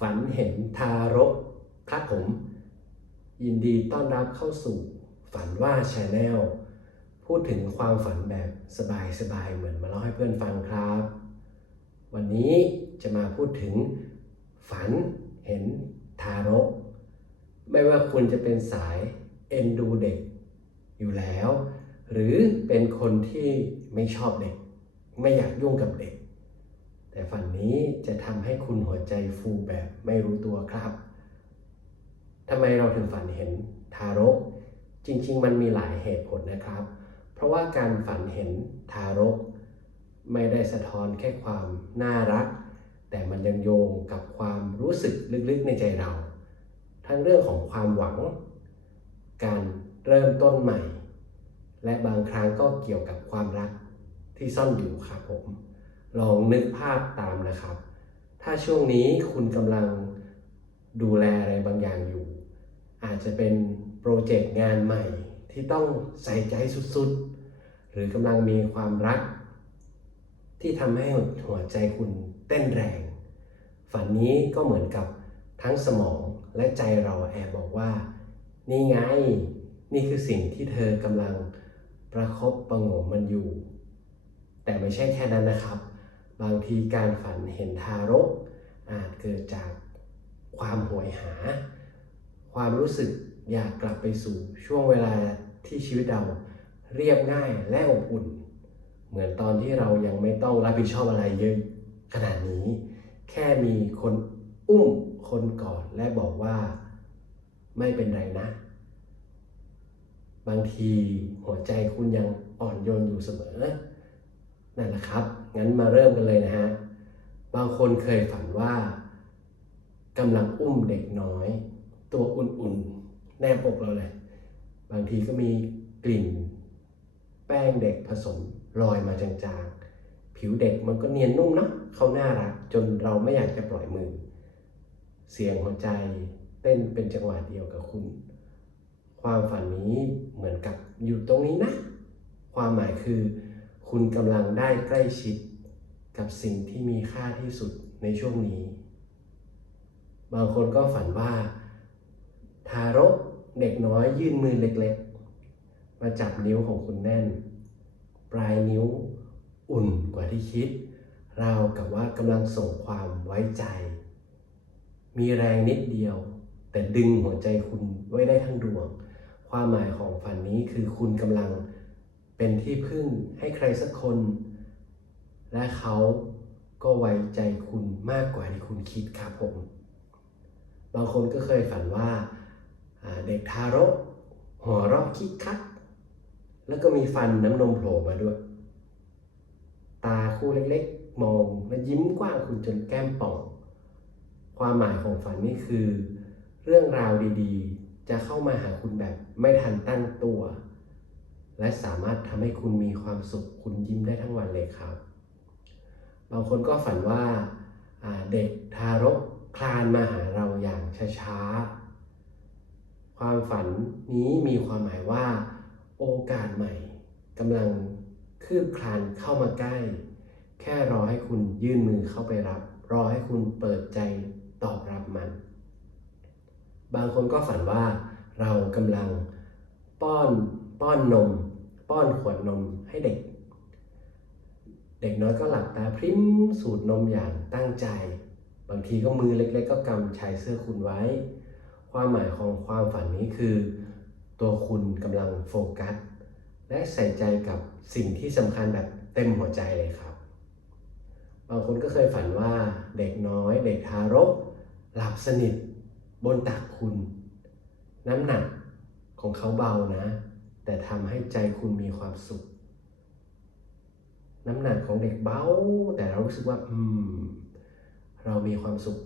ฝันเห็นทารกครับผม ยินดีต้อนรับเข้าสู่ฝันว่าชาแนลพูดถึงความฝันแบบสบายๆเหมือนมาเล่าให้เพื่อนฟังครับ วันนี้จะมาพูดถึงฝันเห็นทารก ไม่ว่าคุณจะเป็นสายเอ็นดูเด็กอยู่แล้ว หรือเป็นคนที่ไม่ชอบเด็ก ไม่อยากยุ่งกับเด็ก แต่ฝันนี้จะทำให้คุณหัวใจฟูแบบไม่รู้ตัวครับทำไมเราถึงฝันเห็นทารก จริง ๆ มันมีหลายเหตุผลนะครับ เพราะว่าการฝันเห็นทารก ไม่ได้สะท้อนแค่ความน่ารัก แต่มันยังโยงกับความรู้สึกลึกๆในใจเรา ทั้งเรื่องของความหวัง การเริ่มต้นใหม่ และบางครั้งก็เกี่ยวกับความรักที่ซ่อนอยู่ครับผม ลองนึกภาพตามนะครับ ถ้าช่วงนี้คุณกำลังดูแลอะไรบางอย่างอยู่ อาจจะเป็นโปรเจกต์งานใหม่ที่ต้องใส่ใจสุดๆ หรือกำลังมีความรัก ที่ทำให้หัวใจคุณเต้นแรง ฝันนี้ก็เหมือนกับทั้งสมองและใจเราแอบบอกว่า นี่ไง นี่คือสิ่งที่เธอกำลังประคบประงมมันอยู่ แต่ไม่ใช่แค่นั้นนะครับ บางทีการฝันเห็นทารก อาจเกิดจากความหวยหา ความรู้สึกอยากกลับไปสู่ช่วงเวลาที่ชีวิตเราเรียบง่ายและอบอุ่น เหมือนตอนที่เรายังไม่ต้องรับผิดชอบอะไรเยอะขนาดนี้ แค่มีคนอุ้มคนกอดและบอกว่าไม่เป็นไรนะ บางทีหัวใจคุณยังอ่อนโยนอยู่เสมอ นั่นแหละครับ งั้นมาเริ่มกันเลยนะฮะ บางคนเคยฝันว่ากำลังอุ้มเด็กน้อย ตัวอุ่นๆ แนบอกเราเลย บางทีก็มีกลิ่น แป้งเด็กผสมลอยมาจางๆ ผิวเด็กมันก็เนียนนุ่มนะเขาน่ารักจนเราไม่อยากจะปล่อยมือ เสียงหัวใจเต้นเป็นจังหวะเดียวกับคุณ ความฝันนี้เหมือนกับอยู่ตรงนี้นะ ความหมายคือ คุณกำลังได้ใกล้ชิดกับสิ่งที่มีค่าที่สุดในช่วงนี้ บางคนก็ฝันว่า ทารกเด็กน้อยยื่นมือเล็กๆ มาจับนิ้วของคุณแน่น ปลายนิ้วอุ่นกว่าที่คิด เรากับว่ากำลังส่งความไว้ใจ มีแรงนิดเดียว แต่ดึงหัวใจคุณไว้ได้ทั้งดวง ความหมายของฝันนี้คือคุณกำลัง เป็นที่พึ่งให้ใครสักคน และเขาก็ไว้ใจคุณมากกว่าที่คุณคิดครับผม บางคนก็เคยฝันว่าเด็กทารกหัวเราะคิกคัก แล้วก็มีฟันน้ำนมโผล่มาด้วย ตาคู่เล็กๆ มองและยิ้มกว้างคุณจนแก้มป่อง ความหมายของฝันนี่คือ เรื่องราวดีๆ จะเข้ามาหาคุณแบบไม่ทันตั้งตัว และสามารถทำให้คุณมีความสุขคุณยิ้มได้ทั้งวันเลยครับ บางคนก็ฝันว่าเด็กทารกคลานมาหาเราอย่างช้าๆ ความฝันนี้มีความหมายว่า โอกาสใหม่กำลังคืบคลานเข้ามาใกล้ แค่รอให้คุณยื่นมือเข้าไปรับ รอให้คุณเปิดใจตอบรับมัน บางคนก็ฝันว่าเรากำลังป้อนป้อนนม ป้อนขวดนมให้เด็ก เด็กน้อยก็หลับตาพริ้มสูดนมอย่างตั้งใจ บางทีก็มือเล็ก ๆ ก็กำชายเสื้อคุณไว้ ความหมายของความฝันนี้คือ ตัวคุณกำลังโฟกัส และใส่ใจกับสิ่งที่สำคัญแบบเต็มหัวใจเลยครับ บางคนก็เคยฝันว่าเด็กน้อยเด็กทารก หลับสนิทบนตักคุณ น้ำหนักของเขาเบานะ แต่ทำให้ใจคุณมีความสุข น้ำหนักของเด็กเบา แต่เรารู้สึกว่า อืม เรามีความสุข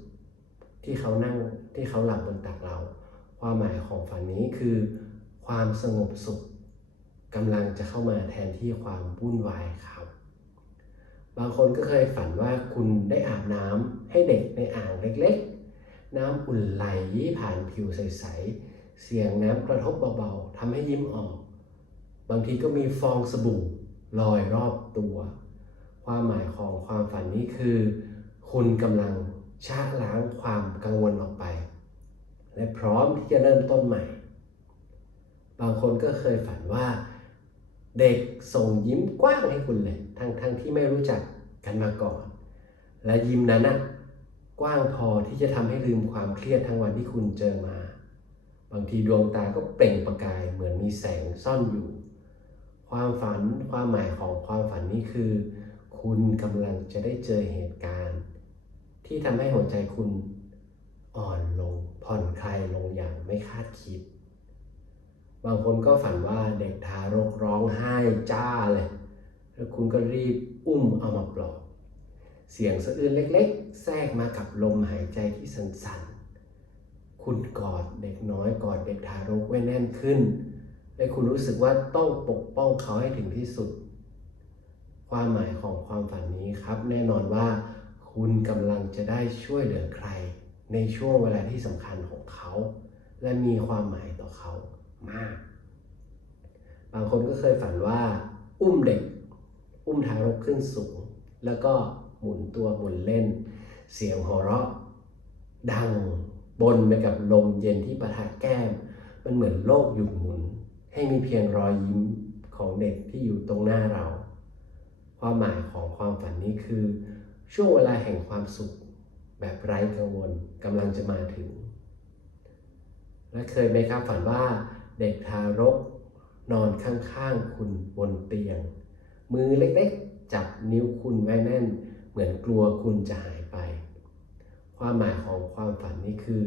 ที่เขานั่งที่เขาหลับบนตักเรา ความหมายของฝันนี้คือ ความสงบสุขกำลังจะเข้ามาแทนที่ความวุ่นวายครับ บางคนก็เคยฝันว่าคุณได้อาบน้ำให้เด็กในอ่างเล็กๆ น้ำอุ่นไหลผ่านผิวใสๆเสียงน้ำกระทบเบาๆทำให้ยิ้มออก บางทีก็มีฟองสบู่ลอยรอบตัว ความหมายของความฝันนี้คือ คุณกำลังชะล้างความกังวลออกไป และพร้อมที่จะเริ่มต้นใหม่ บางคนก็เคยฝันว่า เด็กส่งยิ้มกว้างให้คุณเลย ทั้งทั้งที่ไม่รู้จักกันมาก่อน และยิ้มนั้นนะกว้างพอที่จะทำให้ลืมความเครียดทั้งวันที่คุณเจอมา บางทีดวงตาก็เปล่งประกายเหมือนมีแสงซ่อนอยู่ ความฝันความหมายของความฝันนี้คือ คุณกำลังจะได้เจอเหตุการณ์ ที่ทำให้หัวใจคุณอ่อนลงผ่อนคลายลงอย่างไม่คาดคิด บางคนก็ฝันว่าเด็กทารกร้องไห้จ้าเลยแล้วคุณก็รีบอุ้มเอามาปลอบ เสียงสะอื้นเล็กๆ แทรกมากับลมหายใจที่สั่นๆ คุณกอดเด็กน้อยกอดเด็กทารกไว้แน่นขึ้น และคุณรู้สึกว่าต้องปกป้องเขาให้ถึงที่สุด ความหมายของความฝันนี้ครับ แน่นอนว่าคุณกำลังจะได้ช่วยเหลือใคร ในช่วงเวลาที่สำคัญของเขา และมีความหมายต่อเขามาก บางคนก็เคยฝันว่า อุ้มเด็ก อุ้มทารกขึ้นสูง แล้วก็หมุนตัวหมุนเล่น เสียงหัวเราะ ดังบนไปกับลมเย็นที่ประทะแก้ม มันเหมือนโลกหยุดหมุน ให้มีเพียงรอยยิ้มของเด็กที่อยู่ตรงหน้าเรา ความหมายของความฝันนี้คือ ช่วงเวลาแห่งความสุข แบบไร้กังวลกำลังจะมาถึง และเคยไหมครับฝันว่าเด็กทารก นอนข้างๆคุณบนเตียง มือเล็กๆ จับนิ้วคุณไว้แน่น เหมือนกลัวคุณจะหายไป ความหมายของความฝันนี้คือ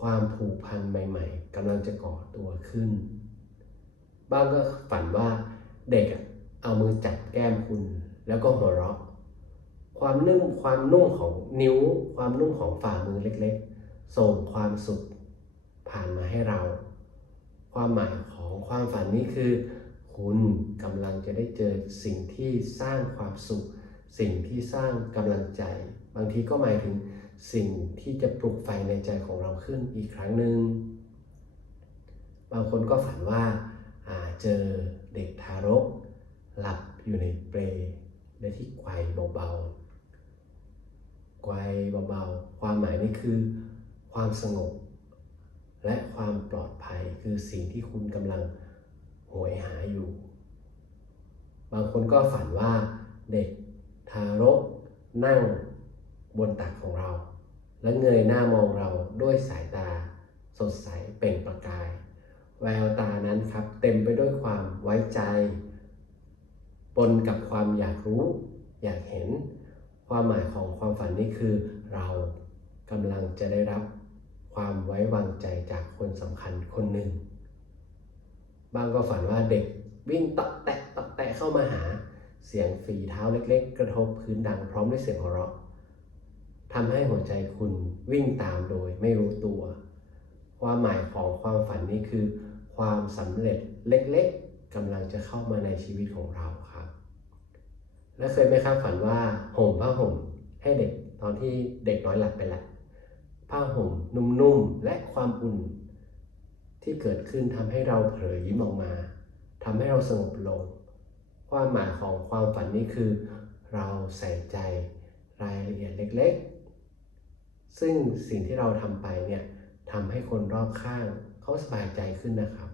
ความผูกพันใหม่ ๆกำลังจะก่อตัวขึ้น บ้างก็ฝันว่าเด็กเอามือจับแก้มคุณ แล้วก็หัวเราะความนุ่มความนุ่มของนิ้ว ความนุ่มของฝ่ามือเล็กๆ ส่งความสุขผ่านมาให้เรา ความหมายของความฝันนี้คือ คุณกำลังจะได้เจอสิ่งที่สร้างความสุข สิ่งที่สร้างกำลังใจ บางทีก็หมายถึงสิ่งที่จะปลุกไฟในใจของเราขึ้นอีกครั้งหนึ่งบางคนก็ฝันว่า เจอเด็กทารก หลับอยู่ในเปลและที่ไกวเบาๆไกวเบาๆ ความหมายนี้คือ ความสงบ และความปลอดภัยคือสิ่งที่คุณกำลังโหยหาอยู่ บางคนก็ฝันว่าเด็กทารกนั่งบนตักของเรา และเงยหน้ามองเราด้วยสายตา สดใสเปล่งประกาย แววตานั้นครับ เต็มไปด้วยความไว้ใจ ปนกับความอยากรู้ อยากเห็น ความหมายของความฝันนี้คือ เรากำลังจะได้รับความไว้วางใจจากคนสำคัญคนหนึ่ง บางก็ฝันว่าเด็กวิ่งตะแตะตะแตะเข้ามาหา เสียงฝีเท้าเล็ก ๆ กระทบพื้นดังพร้อมด้วยเสียงหัวเราะทำให้หัวใจคุณวิ่งตามโดยไม่รู้ตัว ความหมายของความฝันนี้คือ ความสำเร็จเล็กๆกำลังจะเข้ามาในชีวิตของเราครับ และเคยไหมครับฝันว่าห่มผ้าห่มให้เด็กตอนที่เด็กน้อยหลับไปล้วผ้าห่มนุ่มๆและความอุ่น ที่เกิดขึ้นทำให้เราเผลอยิ้มออกมาทำให้เราสงบลง ความหมายของความฝันนี้คือ เราใส่ใจรายละเอียดเล็ก ๆ ซึ่งสิ่งที่เราทำไปเนี่ย ทำให้คนรอบข้างเขาสบายใจขึ้นนะครับ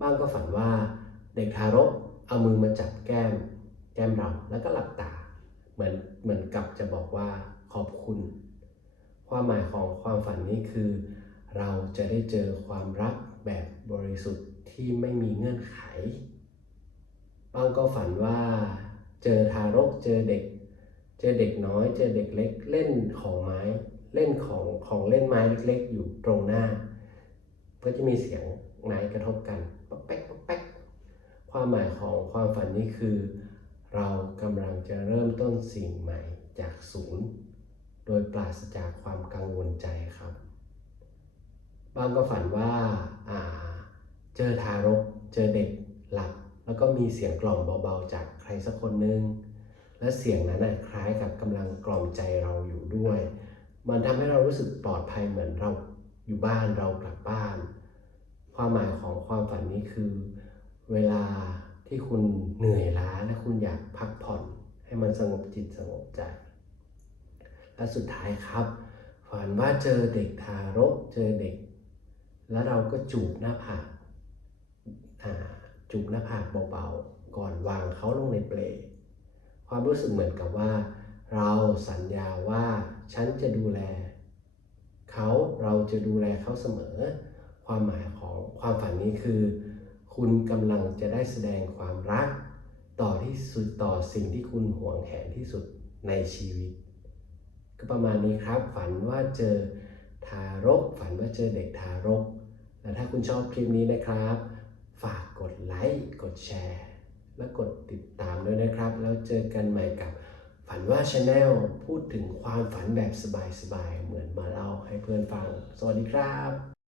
บ้างก็ฝันว่าเด็กทารกเอามือมาจับแก้ม แก้มเราแล้วก็หลับตา เหมือนเหมือนกับจะบอกว่าขอบคุณ ความหมายของความฝันนี้คือ เราจะได้เจอความรักแบบบริสุทธิ์ที่ไม่มีเงื่อนไข บางก็ฝันว่าเจอทารกเจอเด็ก เจอเด็กน้อย เจอเด็กเล็กเล่นของไม้ เล่นของของเล่นไม้เล็กๆ อยู่ตรงหน้า ก็จะมีเสียงไม้กระทบกันป๊อกแป๊กป๊อกแป๊กความหมายของความฝันนี้คือ เรากำลังจะเริ่มต้นสิ่งใหม่จากศูนย์ โดยปราศจากความกังวลใจครับ บางก็ฝันว่าอ่า เจอทารก เจอเด็กหลับแล้วก็มีเสียงกล่อมเบาๆจากใครสักคนนึงและเสียงนั้นคล้ายกับกำลังกล่อมใจเราอยู่ด้วย มันทำให้เรารู้สึกปลอดภัยเหมือนเราอยู่บ้านเรากลับบ้าน ความหมายของความฝันนี้คือ เวลาที่คุณเหนื่อยล้าและคุณอยากพักผ่อน ให้มันสงบจิตสงบใจ และสุดท้ายครับ ฝันว่าเจอเด็กทารกเจอเด็ก แล้วเราก็จูบหน้าผากาจูบหน้าผากเบาๆก่อนวางเขาลงในเปลความรู้สึกเหมือนกับว่า เราสัญญาว่า ฉันจะดูแลเขาเราจะดูแลเขาเสมอ ความหมายของความฝันนี้คือ คุณกำลังจะได้แสดงความรัก ต่อที่สุดต่อสิ่งที่คุณหวงแหนที่สุดในชีวิต ก็ประมาณนี้ครับฝันว่าเจอทารก ฝันว่าเจอเด็กทารกและถ้าคุณชอบคลิปนี้นะครับ ฝากกดไลค์กดแชร์ และกดติดตามด้วยนะครับ แล้วเจอกันใหม่กับ ฝันว่าชาแนลพูดถึงความฝันแบบสบายๆ เหมือนมาเล่าให้เพื่อนฟัง สวัสดีครับ